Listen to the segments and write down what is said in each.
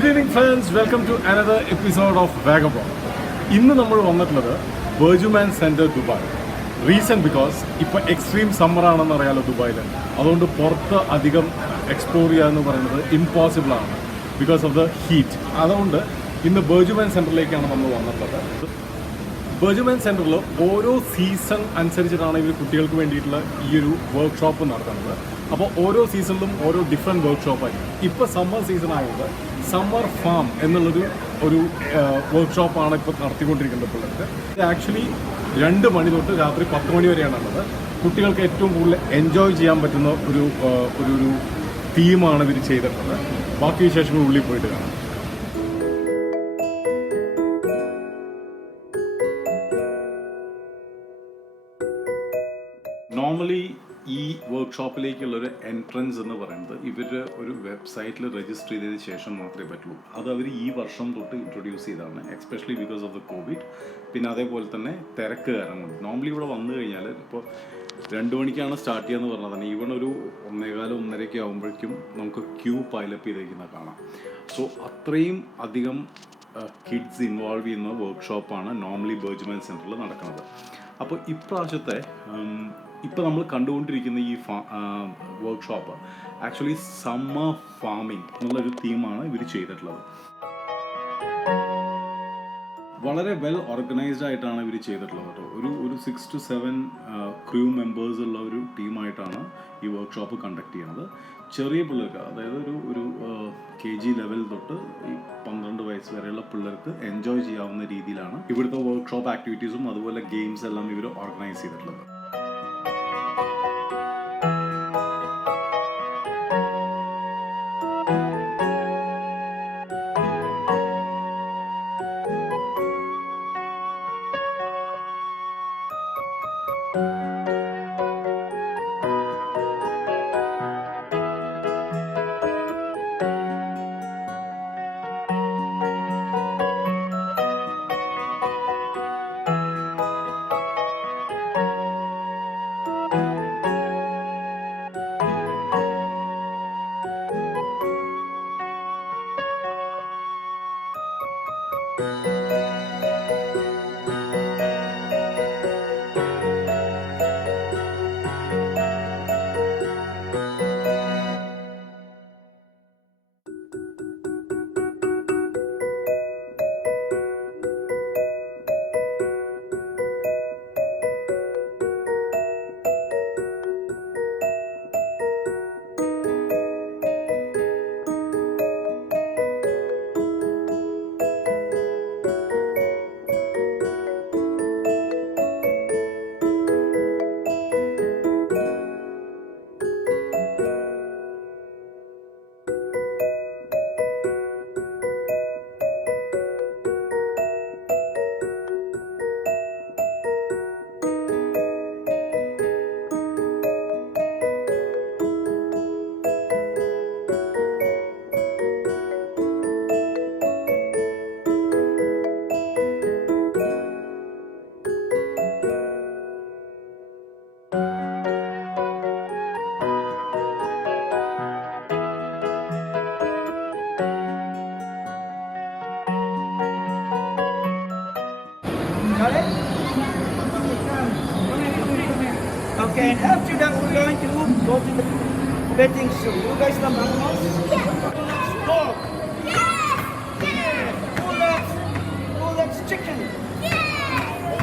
Good evening friends, welcome to another episode of Vagabond. ഇന്ന് നമ്മൾ വന്നിട്ടുള്ളത് BurJuman Center Dubai. Reason because ഇപ്പോൾ extreme summer ആണെന്ന് അറിയാലോ ദുബായിൽ. അതുകൊണ്ട് പുറത്ത് അധികം എക്സ്പ്ലോർ ചെയ്യുക എന്ന് പറയുന്നത് ഇമ്പോസിബിൾ ആണ് ബിക്കോസ് ഓഫ് ദ ഹീറ്റ്. അതുകൊണ്ട് ഇന്ന് BurJuman സെൻറ്ററിലേക്കാണ് നമ്മൾ വന്നിട്ടുള്ളത്. BurJuman സെൻറ്ററിൽ ഓരോ സീസൺ അനുസരിച്ചിട്ടാണ് ഇവർ കുട്ടികൾക്ക് വേണ്ടിയിട്ടുള്ള ഈ ഒരു വർക്ക്ഷോപ്പ് നടത്തുന്നത്. അപ്പോൾ ഓരോ സീസണിലും ഓരോ ഡിഫറെൻറ്റ് വർക്ക്ഷോപ്പായിരിക്കും. ഇപ്പോൾ സമ്മർ സീസൺ ആയതുകൊണ്ട് സമ്മർ ഫാം എന്നുള്ളൊരു വർക്ക്ഷോപ്പാണ് ഇപ്പോൾ നടത്തിക്കൊണ്ടിരിക്കുന്നത് പിള്ളേർക്ക്. ആക്ച്വലി 2 മണി തൊട്ട് രാത്രി 10 മണി വരെയാണുള്ളത്. കുട്ടികൾക്ക് ഏറ്റവും കൂടുതൽ എൻജോയ് ചെയ്യാൻ പറ്റുന്ന ഒരു തീമാണ് ഇവർ ചെയ്തിട്ടുള്ളത്. ബാക്കി വിശേഷങ്ങൾ ഉള്ളിൽ പോയിട്ട് കാണാം. നോർമലി ഈ വർക്ക്ഷോപ്പിലേക്കുള്ളൊരു എൻട്രൻസ് എന്ന് പറയുന്നത് ഇവർ ഒരു വെബ്സൈറ്റിൽ രജിസ്റ്റർ ചെയ്തതിന് ശേഷം മാത്രമേ പറ്റുള്ളൂ. അത് അവർ ഈ വർഷം തൊട്ട് ഇൻട്രൊഡ്യൂസ് ചെയ്തതാണ്, especially because of the Covid. പിന്നെ അതേപോലെ തന്നെ തിരക്ക് കാരണം നോർമലി ഇവിടെ വന്നു കഴിഞ്ഞാൽ ഇപ്പോൾ 2 മണിക്കാണ് സ്റ്റാർട്ട് ചെയ്യാന്ന് പറഞ്ഞാൽ തന്നെ ഈവൺ ഒരു 1:15-1:30 ആകുമ്പോഴേക്കും നമുക്ക് ക്യൂ പൈലപ്പ് ചെയ്തേക്കുന്ന കാണാം. സോ അത്രയും അധികം കിഡ്സ് ഇൻവോൾവ് ചെയ്യുന്ന വർക്ക്ഷോപ്പാണ് നോർമലി BurJuman സെൻറ്ററിൽ നടക്കുന്നത്. അപ്പോൾ ഇപ്രാവശ്യത്തെ ഇപ്പോൾ നമ്മൾ കണ്ടുകൊണ്ടിരിക്കുന്ന ഈ വർക്ക്ഷോപ്പ് ആക്ച്വലി സമ്മർ ഫാമിംഗ് എന്നുള്ളൊരു തീമാണ് ഇവർ ചെയ്തിട്ടുള്ളത്. വളരെ വെൽ ഓർഗനൈസ്ഡ് ആയിട്ടാണ് ഇവർ ചെയ്തിട്ടുള്ളത് കേട്ടോ. ഒരു 6 to 7 ക്രൂ മെമ്പേഴ്സ് ഉള്ള ഒരു ടീമായിട്ടാണ് ഈ വർക്ക്ഷോപ്പ് കണ്ടക്ട് ചെയ്യുന്നത്. ചെറിയ പിള്ളേർക്ക്, അതായത് ഒരു KG ലെവൽ തൊട്ട് ഈ 12 വയസ്സ് വരെയുള്ള പിള്ളേർക്ക് എൻജോയ് ചെയ്യാവുന്ന രീതിയിലാണ് ഇവിടുത്തെ വർക്ക്ഷോപ്പ് ആക്ടിവിറ്റീസും അതുപോലെ ഗെയിംസ് എല്ലാം ഇവർ ഓർഗനൈസ് ചെയ്തിട്ടുള്ളത്. Okay, and after that we're going to go to the betting show. You guys love animals? Yeah. Dog. Yeah. Who loves chicken? Yeah.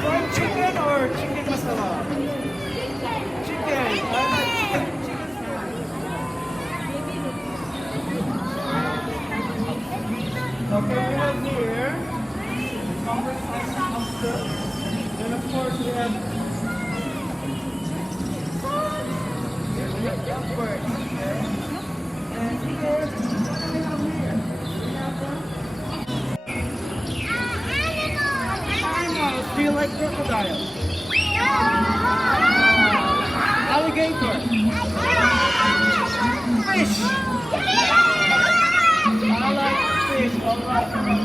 Fried chicken or chicken masala? Chicken. I like chicken. Okay, we have here and of course we have birds, okay? And here, what do we have here? We have animals. Do you like crocodiles? Alligator. Fish. I like fish. All right.